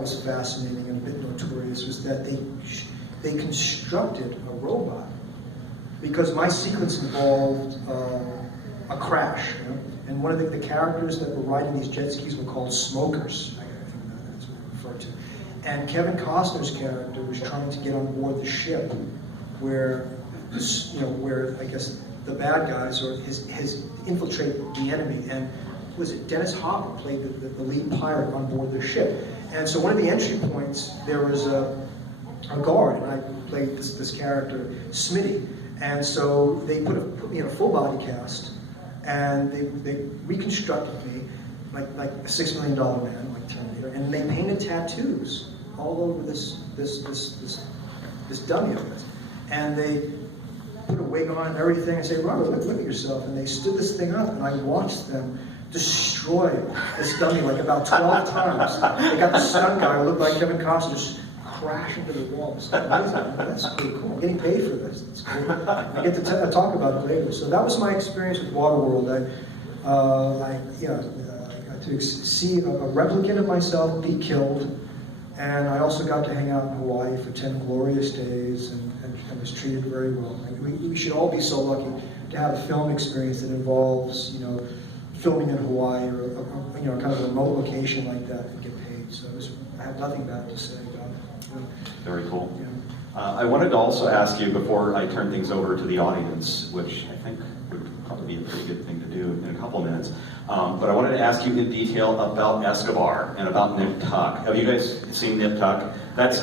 was fascinating and a bit notorious was that they constructed a robot, because my sequence involved a crash, you know? And one of the characters that were riding these jet skis were called smokers. I think that's what they referred to. And Kevin Costner's character was trying to get on board the ship where, where I guess the bad guys or his infiltrate the enemy. And was it Dennis Hopper played the lead pirate on board the ship? And so one of the entry points, there was a guard, and I played this character, Smitty. And so they put me in a full body cast, and they reconstructed me like a $6 million man, like Terminator, and they painted tattoos all over this dummy of it. And they put a wig on and everything and say, Robert, look at yourself. And they stood this thing up, and I watched them destroy this dummy like about 12 times. They got the stunt guy who looked like Kevin Costner just crash into the wall. It's amazing. That's pretty cool. I'm getting paid for this. It's cool. I get to talk about it later. So that was my experience with Waterworld. I got to see a replicant of myself be killed, and I also got to hang out in Hawaii for 10 glorious days and was treated very well. We should all be so lucky to have a film experience that involves, filming in Hawaii or kind of a remote location like that and get paid. So I have nothing bad to say about it. Very cool. Yeah. I wanted to also ask you, before I turn things over to the audience, which I think would probably be a pretty good thing to do in a couple minutes, but I wanted to ask you in detail about Escobar and about Nip Tuck. Have you guys seen Nip Tuck? That's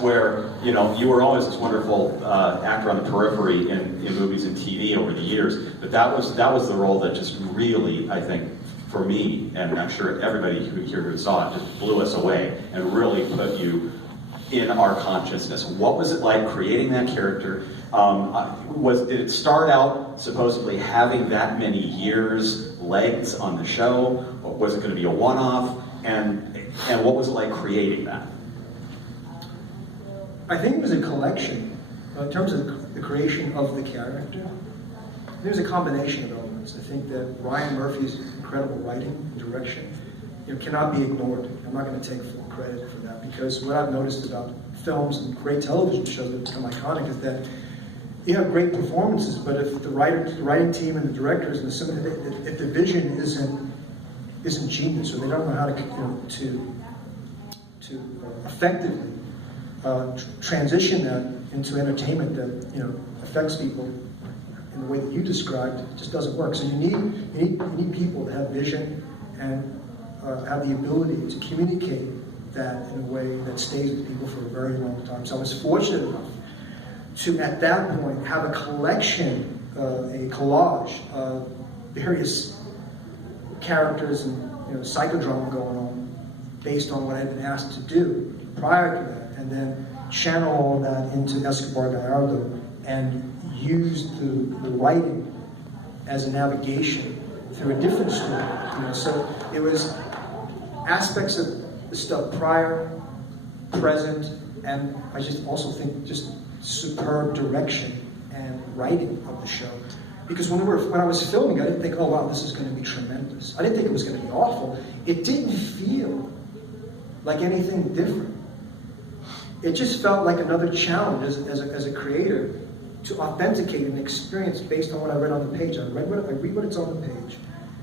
where, you were always this wonderful actor on the periphery in movies and TV over the years, but that was the role that just really, I think, for me, and I'm sure everybody who saw it, just blew us away and really put you in our consciousness. What was it like creating that character? Did it start out supposedly having that many years, legs on the show? Or was it going to be a one-off? And what was it like creating that? I think it was a collection. In terms of the creation of the character, there's a combination of elements. I think that Ryan Murphy's incredible writing and direction cannot be ignored. I'm not going to take full credit for that, because what I've noticed about films and great television shows that become iconic is that you have great performances, but if the writing team and the directors and if the vision isn't genius, or they don't know how to effectively transition that into entertainment that affects people in the way that you described, it just doesn't work. So you need people that have vision and have the ability to communicate that in a way that stays with people for a very long time. So I was fortunate enough to, at that point, have a collection, a collage of various characters and psychodrama going on based on what I had been asked to do prior to that, and then channel all that into Escobar Gallardo and use the writing as a navigation through a different story. So it was aspects of the stuff prior, present, and I just also think just superb direction and writing of the show. Because when I was filming, I didn't think, oh wow, this is going to be tremendous. I didn't think it was going to be awful. It didn't feel like anything different. It just felt like another challenge as a creator to authenticate an experience based on what I read on the page. I read what it's on the page.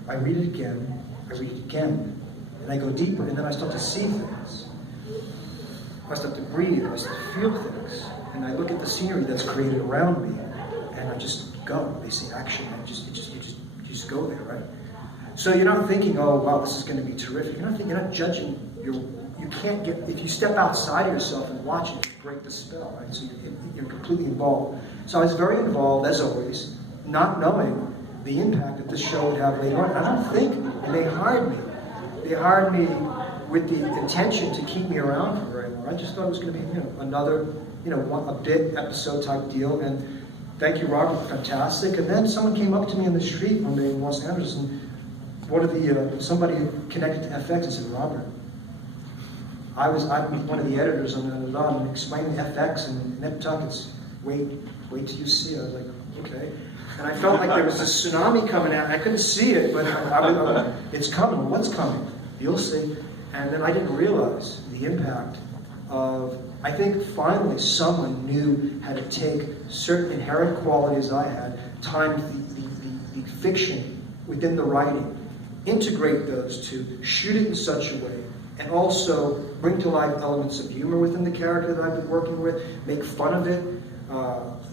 I read it again. I read it again. And I go deeper, and then I start to see things. I start to breathe. I start to feel things. And I look at the scenery that's created around me, and I just go. They see action, and you just go there, right? So you're not thinking, oh wow, this is going to be terrific. You're not judging. You can't get, if you step outside of yourself and watch it, you break the spell, right? So you're completely involved. So I was very involved, as always, not knowing the impact that this show would have later on. I don't think, and they hired me. They hired me with the intention to keep me around for very long. I just thought it was going to be, another, a bit episode type deal. And thank you, Robert, fantastic. And then someone came up to me in the street one day in Los Angeles, and somebody connected to FX and said, Robert, I'm one of the editors on and explaining FX and Nip Tuck. It's wait till you see it. I was like, okay. And I felt like there was a tsunami coming out. I couldn't see it, but it's coming. What's coming? You'll see. And then I didn't realize the impact of, I think finally someone knew how to take certain inherent qualities I had, times the fiction within the writing, integrate those two, shoot it in such a way, and also bring to life elements of humor within the character that I've been working with, make fun of it,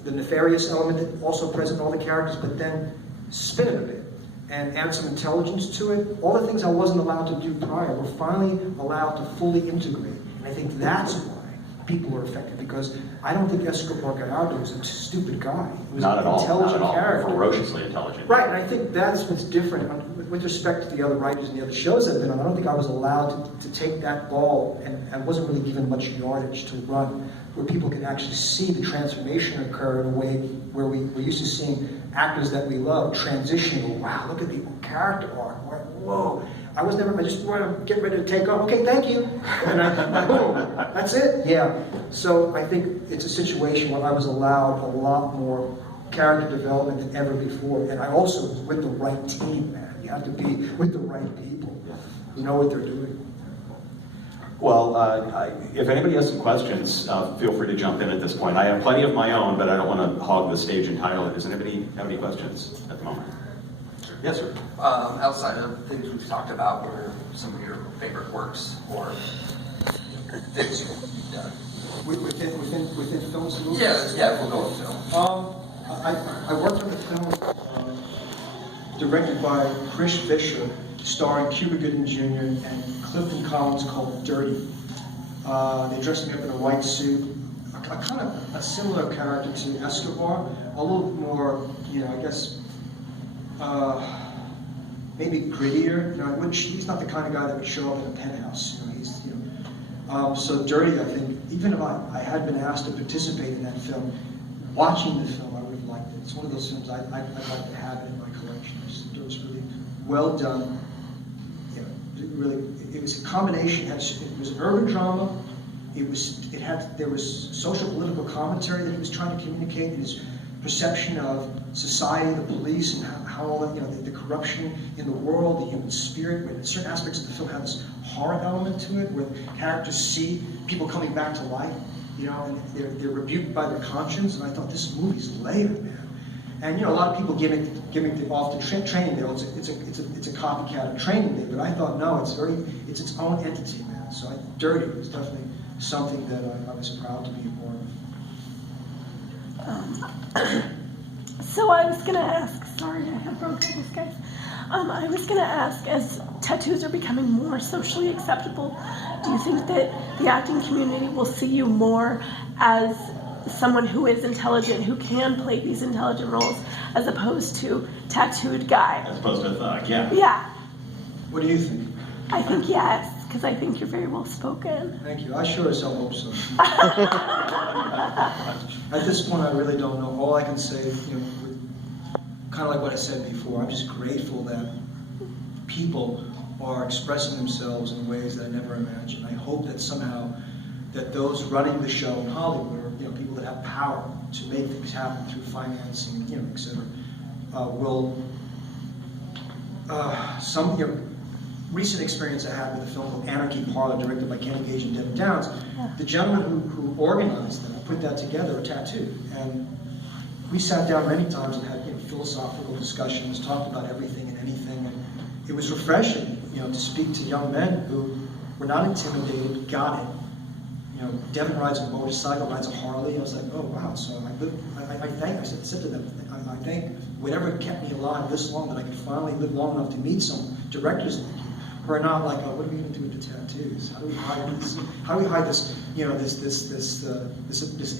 the nefarious element that also present in all the characters, but then spin it a bit and add some intelligence to it. All the things I wasn't allowed to do prior were finally allowed to fully integrate. And I think that's why people were affected, because I don't think Escobar Gallardo was a stupid guy. He was Not an at all, intelligent not at all. character. Ferociously intelligent. Right, and I think that's what's different with respect to the other writers and the other shows I've been on. I don't think I was allowed to take that ball, and I wasn't really given much yardage to run, where people could actually see the transformation occur in a way where we're used to seeing actors that we love transitioning. Wow, look at the character arc. Whoa. I just want to get ready to take off. Okay, thank you. And boom, that's it. Yeah. So I think it's a situation where I was allowed a lot more character development than ever before. And I also was with the right team, man. You have to be with the right people who know what they're doing. Well, if anybody has some questions, feel free to jump in at this point. I have plenty of my own, but I don't want to hog the stage entirely. Does anybody have any questions at the moment? Yes, sir. Outside of things we've talked about, what are some of your favorite works or things you've done? Within films and movies? Yeah, we'll go with film. I worked on a film directed by Chris Fisher, starring Cuba Gooding Jr. and Clifton Collins, called Dirty. They dressed me up in a white suit, a kind of a similar character to Escobar, a little more, I guess, maybe grittier. He's not the kind of guy that would show up in a penthouse. So Dirty, I think, even if I had been asked to participate in that film, watching the film, I would have liked it. It's one of those films I'd like to have it in my collection. It was really well done. It was a combination. It was an urban drama. There was social political commentary that he was trying to communicate in his perception of society, the police, and how all the corruption in the world, the human spirit. Where certain aspects of the film have this horror element to it, where characters see people coming back to life, and they're rebuked by their conscience. And I thought, this movie's layered, man. And a lot of people giving it off to Training Day. It's a copycat of Training Day, but I thought, no, it's its own entity, man. So Dirty was definitely something that I was proud to be a part of. So I was going to ask, sorry, I have bronchitis, guys. I was going to ask, as tattoos are becoming more socially acceptable, do you think that the acting community will see you more as someone who is intelligent, who can play these intelligent roles, as opposed to tattooed guy? As opposed to a thug, yeah. Yeah. What do you think? I think yes, because I think you're very well spoken. Thank you. I sure as hell hope so. At this point, I really don't know. All I can say, kind of like what I said before, I'm just grateful that people are expressing themselves in ways that I never imagined. I hope that somehow that those running the show in Hollywood, or people that have power to make things happen through financing, et cetera, will recent experience I had with a film called Anarchy Parlor, directed by Kenny Gage and Devin Downs. The gentleman who organized that, put that together, a tattoo, and we sat down many times and had philosophical discussions, talked about everything and anything, and it was refreshing, to speak to young men who were not intimidated, got it. Devin rides a motorcycle, rides a Harley. I was like, oh wow. So I said to them, I thank whatever kept me alive this long, that I could finally live long enough to meet some directors like you, who are not like, oh, what are we going to do with the tattoos? How do we hide this? How do we hide this? This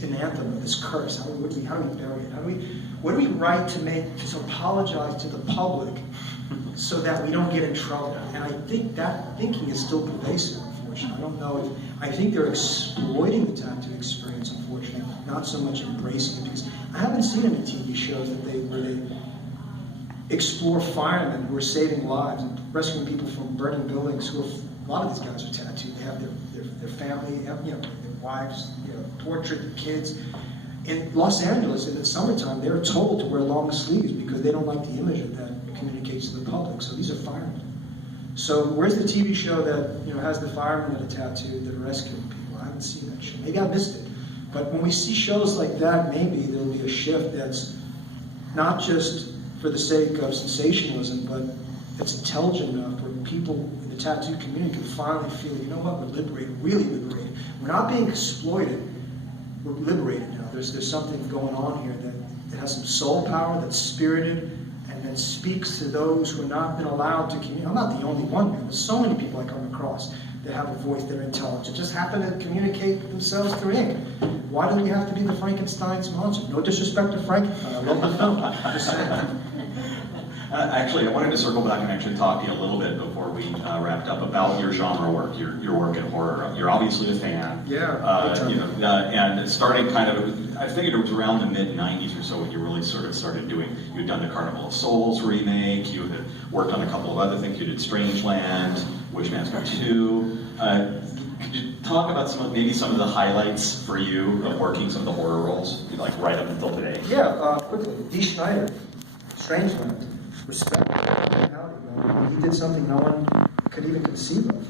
anathema, this curse. How do we bury it? What do we write to apologize to the public so that we don't get in trouble? And I think that thinking is still pervasive. I don't know I think they're exploiting the tattoo experience, unfortunately, not so much embracing it, because I haven't seen any TV shows where they explore firemen who are saving lives and rescuing people from burning buildings. A lot of these guys are tattooed. They have their family, their wives, tortured kids. In Los Angeles, in the summertime, they're told to wear long sleeves because they don't like the image that communicates to the public. So these are firemen. So where's the TV show that has the fireman with a tattoo that are rescuing people? I haven't seen that show. Maybe I missed it. But when we see shows like that, maybe there'll be a shift that's not just for the sake of sensationalism, but it's intelligent enough where people in the tattoo community can finally feel, you know what, we're liberated, really liberated. We're not being exploited, we're liberated now. There's something going on here that has some soul power, that's spirited, and that speaks to those who have not been allowed to communicate. I'm not the only one, man. There's so many people I come across that have a voice, that are intelligent, just happen to communicate themselves through ink. Why do we have to be the Frankenstein's monster? No disrespect to Frankenstein, I love the film. Just saying. Actually, I wanted to circle back and actually talk to you a little bit before we wrapped up about your genre work, your work in horror. You're obviously a fan. Yeah. And starting kind of, I figured it was around the mid-90s or so when you really sort of started doing, you'd done the Carnival of Souls remake, you had worked on a couple of other things, you did Strangeland, Wishmaster 2. Could you talk about maybe some of the highlights for you of working some of the horror roles, like right up until today? Yeah, quickly. Dee Schneider, Strangeland. Respect. He did something no one could even conceive of.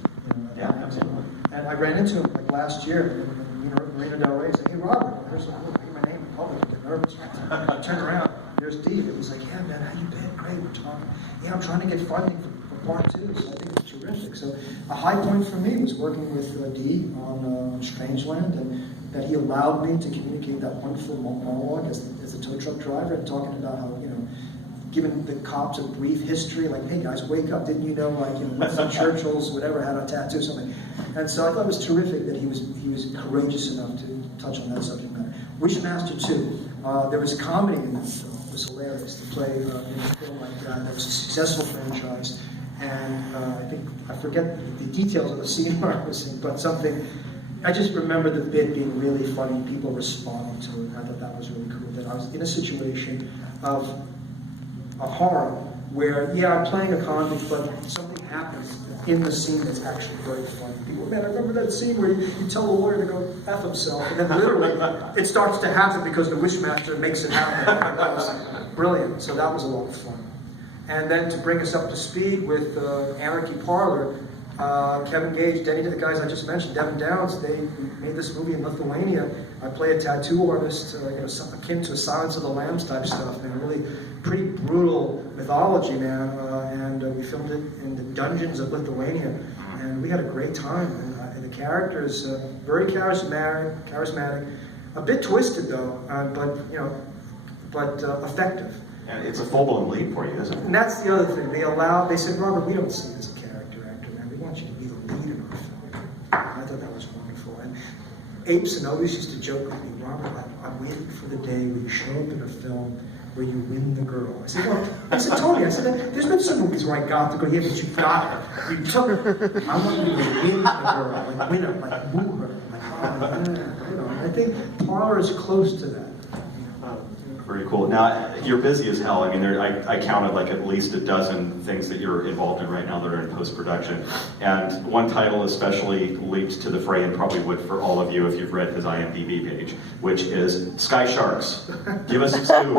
Yeah, absolutely. And I ran into him like last year in Marina Del Rey. Said, "Hey, Robert, there's my name in public. I get nervous." I turn around. There's Dee. It was like, "Yeah, man, how you been? Great. We're talking. Yeah, I'm trying to get funding for part 2. So I think it's terrific." So a high point for me was working with Dee on Strangeland, and that he allowed me to communicate that wonderful monologue as a tow truck driver, and talking about how giving the cops a brief history, like, "Hey guys, wake up! Didn't you know, Winston Churchill's whatever had a tattoo or something?" And so I thought it was terrific that he was courageous enough to touch on that subject matter. Wishmaster 2, there was comedy in that film. It was hilarious to play in a film like that. That was a successful franchise, and I forget the details of the scene where I was in, but something. I just remember the bit being really funny. People responding to it. I thought that was really cool. That I was in a situation of a horror where, I'm playing a convict, but something happens in the scene that's actually very funny. People, man, I remember that scene where you tell the lawyer to go F himself, and then literally it starts to happen because the Wishmaster makes it happen. That was brilliant. So that was a lot of fun. And then to bring us up to speed with Anarchy Parlor, Kevin Gage, Denny, the guys I just mentioned, Devin Downs, they made this movie in Lithuania. I play a tattoo artist, akin to Silence of the Lambs type stuff, man. Really pretty brutal mythology, man. And we filmed it in the dungeons of Lithuania, and we had a great time. And the characters, very charismatic, a bit twisted though, but effective. And it's a full-blown lead for you, isn't it? And that's the other thing. They said, "Robert, we don't see you as a character actor, man. We want you to be the lead in our film." I thought that was wonderful. And Abe Sanovis used to joke with me, "Robert, I'm waiting for the day where you show up in a film where you win the girl." I said, "Tony," there's been some movies where I got the girl, yeah, but you got her. You took her. I want you to win the girl, like win her, like woo her. Like, I think Parlor is close to that. Very cool. Now, you're busy as hell. I mean, I counted like at least a dozen things that you're involved in right now that are in post-production. And one title especially leaped to the fray, and probably would for all of you if you've read his IMDb page, which is Sky Sharks. Give us a scoop.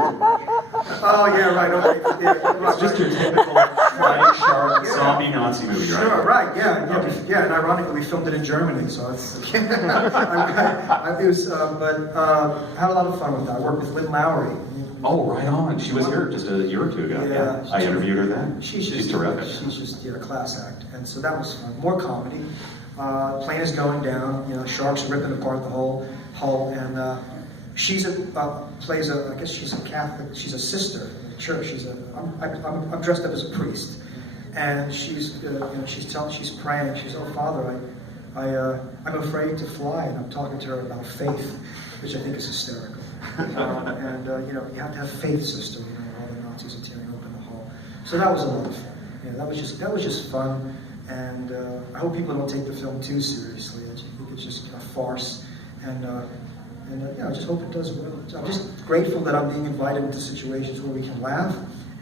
Oh, yeah, right. Okay. Yeah, It's just your typical flying shark zombie Nazi movie, right? Sure, right. Yeah. And ironically, we filmed it in Germany, so it's. It was, I had a lot of fun with that. I worked with Lynn Lowry. Oh, right on. She was here just a year or two ago. Yeah. I interviewed her then. She's terrific. She's just a class act, and so that was fun. More comedy. Plane is going down. Sharks are ripping apart the whole hull, and she's plays a. I guess she's a Catholic. She's a sister in the church. I'm dressed up as a priest, and she's praying. She's, "Oh, Father, I'm afraid to fly," and I'm talking to her about faith, which I think is hysterical. You have to have faith, sister. All the Nazis are tearing open the hull. So that was a lot of fun. Yeah, that was just fun. And I hope people don't take the film too seriously. I think it's just a farce. And I just hope it does well. I'm just grateful that I'm being invited into situations where we can laugh.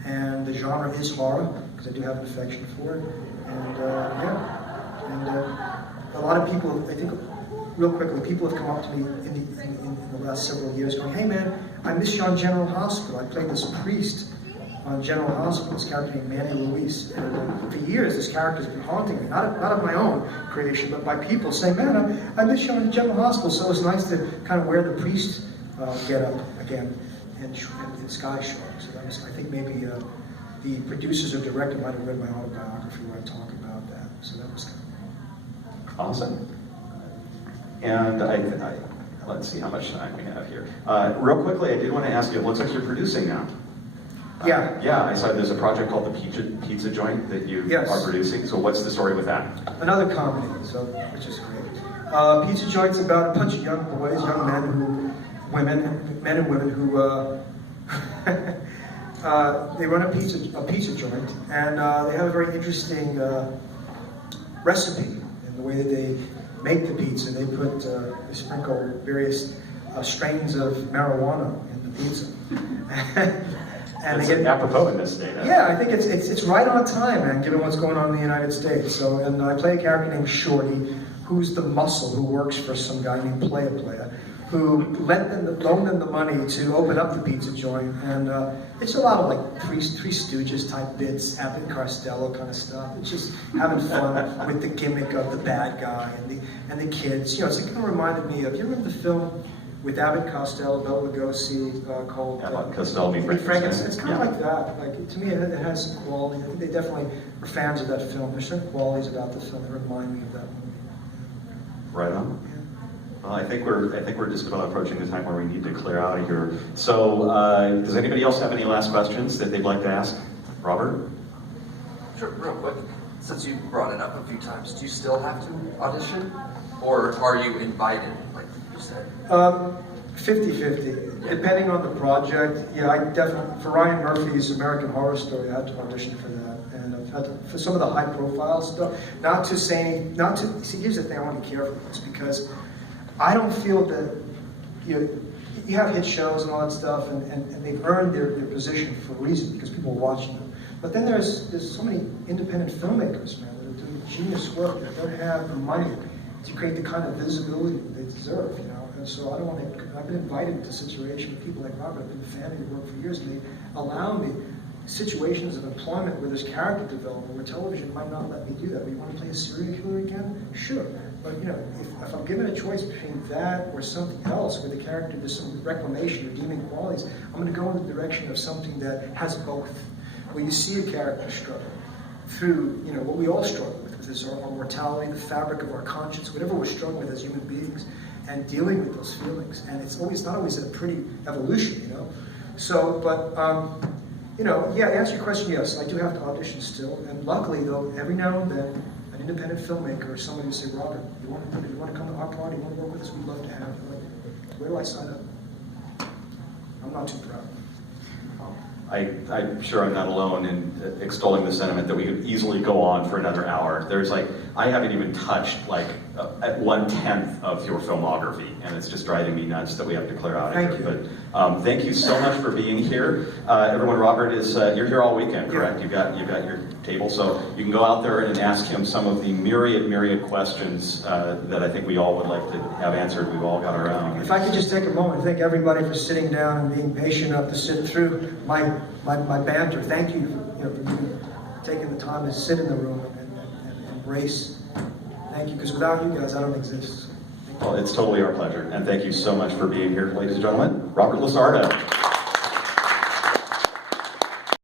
And the genre is horror, because I do have an affection for it. And a lot of people, I think, real quickly, people have come up to me in the last several years going, "Hey man, I miss you on General Hospital. I played this priest on General Hospital, this character named Manny Luis. And for years, this character's been haunting me, not of my own creation, but by people saying, man, I miss you on General Hospital, so it was nice to kind of wear the priest get up again in Sky Shark. So that was, I think maybe the producers or director might have read my autobiography where I talk about that. So that was kind of Awesome. And I let's see how much time we have here. Real quickly, I did want to ask you, it looks like you're producing now. Yeah. Yeah, I saw there's a project called the Pizza Joint that you Yes. are producing. So what's the story with that? another comedy, so which is great. Pizza Joint's about a bunch of young boys, young men and women who they run a pizza joint, and they have a very interesting recipe in the way that they make the pizza. They sprinkle various strains of marijuana in the pizza. And It's they get apropos in this state. Yeah, I think it's right on time, man, given what's going on in the United States. So, and I play a character named Shorty, who's the muscle who works for some guy named Playa, who loaned them the money to open up the pizza joint. And it's a lot of like Three Stooges type bits, Abbott and Costello kind of stuff. It's just having fun with the gimmick of the bad guy and the kids. You know, it kind of reminded me of, you remember the film with Abbott Costello, Bela Lugosi, called Costello Meet Frankenstein. It's kind of Yeah. like that. Like, to me, it has some quality. I think they definitely were fans of that film. There's certain qualities about the film that remind me of that movie. Right on. Well, I think we're just about approaching the time where we need to clear out of here. So, does anybody else have any last questions that they'd like to ask? Robert? Sure, real quick, since you brought it up a few times, do you still have to audition? Or are you invited, like you said? 50-50, depending on the project. Yeah, I definitely, for Ryan Murphy's American Horror Story, I had to audition for that. And I've had to, for some of the high profile stuff, see, here's the thing, I want to be careful with this, because I don't feel that, you have hit shows and all that stuff, and they've earned their position for a reason, because people are watching them. But then there's so many independent filmmakers, man, that are doing genius work that don't have the money to create the kind of visibility that they deserve, you know. And so I don't want to, I've been invited into situations with people like Robert. I've been a fan of your work for years, and they allow me situations of employment where there's character development, where television might not let me do that. But you want to play a serial killer again? Sure. But, you know, if I'm given a choice between that or something else where the character, there's some reclamation, redeeming qualities, I'm going to go in the direction of something that has both, where you see a character struggle through, you know, what we all struggle with, which is our mortality, the fabric of our conscience, whatever we're struggling with as human beings, and dealing with those feelings. And it's not always a pretty evolution, you know. So, but, you know, yeah, to answer your question, yes, I do have to audition still. And luckily, though, every now and then, an independent filmmaker or somebody will say, Robert, you want to come to our party, you want to work with us, we'd love to have you. Like, where do I sign up? I'm not too proud. I'm sure I'm not alone in extolling the sentiment that we could easily go on for another hour. There's like, I haven't even touched like at 1/10 of your filmography, and it's just driving me nuts that we have to clear out of Thank here. you. But thank you so much for being here. Everyone, Robert is, you're here all weekend, correct? Yeah. You've got your table, so you can go out there and ask him some of the myriad questions that I think we all would like to have answered. We've all got our own. If I could just take a moment to thank everybody for sitting down and being patient enough to sit through my banter. Thank you, for taking the time to sit in the room and embrace. Thank you, because without you guys, I don't exist. Well, it's totally our pleasure, and thank you so much for being here, ladies and gentlemen. Robert LaSardo.